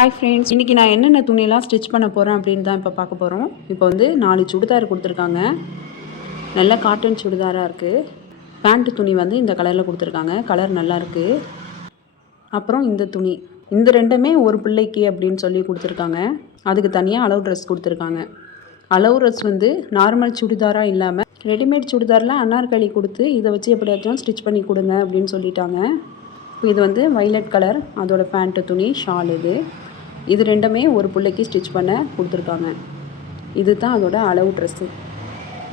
Hi friends, இன்றைக்கி நான் என்னென்ன துணியெல்லாம் ஸ்டிச் பண்ண போகிறேன் அப்படின்னு தான் இப்போ பார்க்க போகிறோம். இப்போ வந்து 4 சுடிதார் கொடுத்துருக்காங்க. நல்ல காட்டன் சுடிதாராக இருக்குது. பேண்ட்டு துணி வந்து இந்த கலரில் கொடுத்துருக்காங்க. கலர் நல்லாயிருக்கு. அப்புறம் இந்த துணி, இந்த ரெண்டுமே ஒரு பிள்ளைக்கு அப்படின்னு சொல்லி கொடுத்துருக்காங்க. அதுக்கு தனியாக அளவு ட்ரெஸ் கொடுத்துருக்காங்க. அளவு ட்ரெஸ் வந்து நார்மல் சுடிதாராக இல்லாமல் ரெடிமேட் சுடிதாரில் அன்னார்கலி கொடுத்து இதை வச்சு எப்படியாச்சும் ஸ்டிச் பண்ணி கொடுங்க அப்படின்னு சொல்லிட்டாங்க. இது வந்து வைலட் கலர், அதோட பேண்ட்டு துணி, ஷால் இது ரெண்டுமே ஒரு பிள்ளைக்கு ஸ்டிச் பண்ண கொடுத்துருக்காங்க. இது தான் அதோட அளவு ட்ரெஸ்ஸு.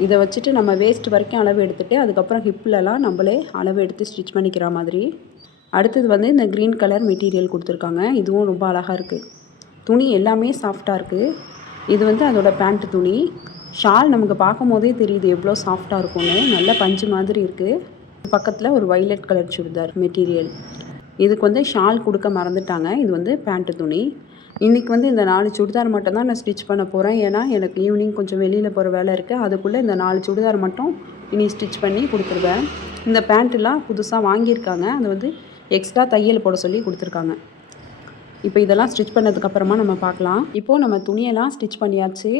இதை வச்சுட்டு நம்ம வேஸ்ட் வரைக்கும் அளவு எடுத்துகிட்டு அதுக்கப்புறம் ஹிப்லலாம் நம்மளே அளவு எடுத்து ஸ்டிச் பண்ணிக்கிற மாதிரி. அடுத்தது வந்து இந்த க்ரீன் கலர் மெட்டீரியல் கொடுத்துருக்காங்க. இதுவும் ரொம்ப அழகாக இருக்குது. துணி எல்லாமே சாஃப்டாக இருக்குது. இது வந்து அதோட பேண்ட்டு துணி. ஷால் நமக்கு பார்க்கும் போதே தெரியுது எவ்வளோ சாஃப்டாக இருக்கும்னு. நல்ல பஞ்சு மாதிரி இருக்குது. பக்கத்தில் ஒரு வைலட் கலர் சுடிதார் மெட்டீரியல். இதுக்கு வந்து ஷால் கொடுக்க மறந்துட்டாங்க. இது வந்து பேண்ட்டு துணி. இன்றைக்கி வந்து இந்த 4 சுடிதார் மட்டும் தான் நான் ஸ்டிச் பண்ண போகிறேன். ஏன்னா எனக்கு ஈவினிங் கொஞ்சம் வெளியில் போகிற வேலை இருக்குது. அதுக்குள்ளே இந்த 4 சுடிதார் மட்டும் இனி ஸ்டிச் பண்ணி கொடுத்துருவேன். இந்த பேண்ட்டெலாம் புதுசாக வாங்கியிருக்காங்க. அது வந்து எக்ஸ்ட்ரா தையல் போட சொல்லி கொடுத்துருக்காங்க. இப்போ இதெல்லாம் ஸ்டிச் பண்ணதுக்கப்புறமா நம்ம பார்க்கலாம். இப்போது நம்ம துணியெல்லாம் ஸ்டிச் பண்ணியாச்சு.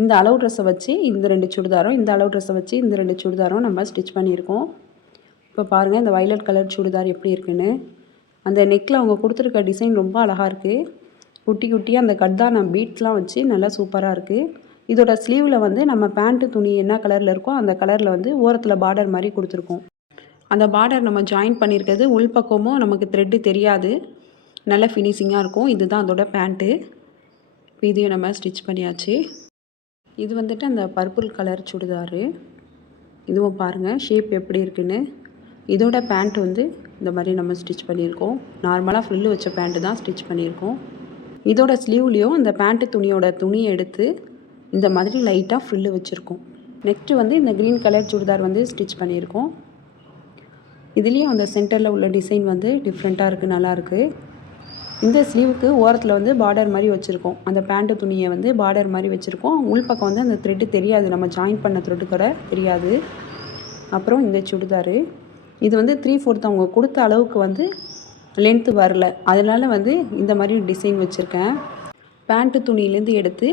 இந்த அளவு ட்ரெஸ்ஸை வச்சு இந்த 2 சுடிதாரும், இந்த அளவு ட்ரெஸ்ஸை வச்சு இந்த 2 சுடிதாரும் நம்ம ஸ்டிச் பண்ணியிருக்கோம். இப்போ பாருங்கள் இந்த வைலட் கலர் சுடிதார் எப்படி இருக்குன்னு. அந்த நெக்கில் அவங்க கொடுத்துருக்க டிசைன் ரொம்ப அழகாக இருக்குது. குட்டி குட்டியாக அந்த கட்டான பீட்ஸ்லாம் வச்சு நல்லா சூப்பராக இருக்குது. இதோட ஸ்லீவில் வந்து நம்ம பேண்ட்டு துணி என்ன கலரில் இருக்கோ அந்த கலரில் வந்து ஓரத்தில் பார்டர் மாதிரி கொடுத்துருக்கோம். அந்த பார்டர் நம்ம ஜாயின் பண்ணியிருக்கிறது உள்பக்கமும் நமக்கு த்ரெட்டு தெரியாது. நல்ல ஃபினிஷிங்காக இருக்கும். இதுதான் அதோட பேண்ட்டு. இப்போ இதையும் நம்ம ஸ்டிச் பண்ணியாச்சு. இது வந்துட்டு அந்த பர்பிள் கலர் சுடிதாரு. இதுவும் பாருங்கள் ஷேப் எப்படி இருக்குன்னு. இதோட பேண்ட் வந்து இந்த மாதிரி நம்ம ஸ்டிச் பண்ணியிருக்கோம். நார்மலாக ஃப்ரில்லு வச்ச பேண்ட்டு தான் ஸ்டிச் பண்ணியிருக்கோம். இதோட ஸ்லீவ்லேயும் அந்த பேண்ட்டு துணியோட துணியை எடுத்து இந்த மாதிரி லைட்டாக ஃப்ரில்லு வச்சுருக்கோம். நெக்ஸ்ட்டு வந்து இந்த க்ரீன் கலர் சுடிதார் வந்து ஸ்டிச் பண்ணியிருக்கோம். இதுலேயும் அந்த சென்டரில் உள்ள டிசைன் வந்து டிஃப்ரெண்ட்டாக இருக்குது, நல்லாயிருக்கு. இந்த ஸ்லீவுக்கு ஓரத்தில் வந்து பார்டர் மாதிரி வச்சுருக்கோம். அந்த பேண்ட்டு துணியை வந்து பார்டர் மாதிரி வச்சுருக்கோம். உள்பக்கம் வந்து அந்த த்ரெட்டு தெரியாது, நம்ம ஜாயின் பண்ண த்ரெட்டு கூட தெரியாது. அப்புறம் இந்த சுடிதாரு இது வந்து 3/4 அவங்க கொடுத்த அளவுக்கு வந்து லென்த்து வரல. அதனால் வந்து இந்த மாதிரி டிசைன் வச்சுருக்கேன். பேண்ட்டு துணியிலேருந்து எடுத்து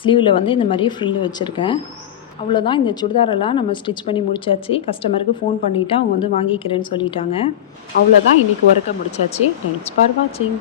ஸ்லீவில் வந்து இந்த மாதிரி ஃப்ரில்லு வச்சுருக்கேன். அவ்வளோதான். இந்த சுடிதாரெல்லாம் நம்ம ஸ்டிச் பண்ணி முடிச்சாச்சு. கஸ்டமருக்கு ஃபோன் பண்ணிவிட்டு அவங்க வந்து வாங்கிக்கிறேன்னு சொல்லிட்டாங்க. அவ்வளோதான், இன்றைக்கி ஒர்க்கை முடிச்சாச்சு. தேங்க்ஸ் ஃபார் வாட்சிங்.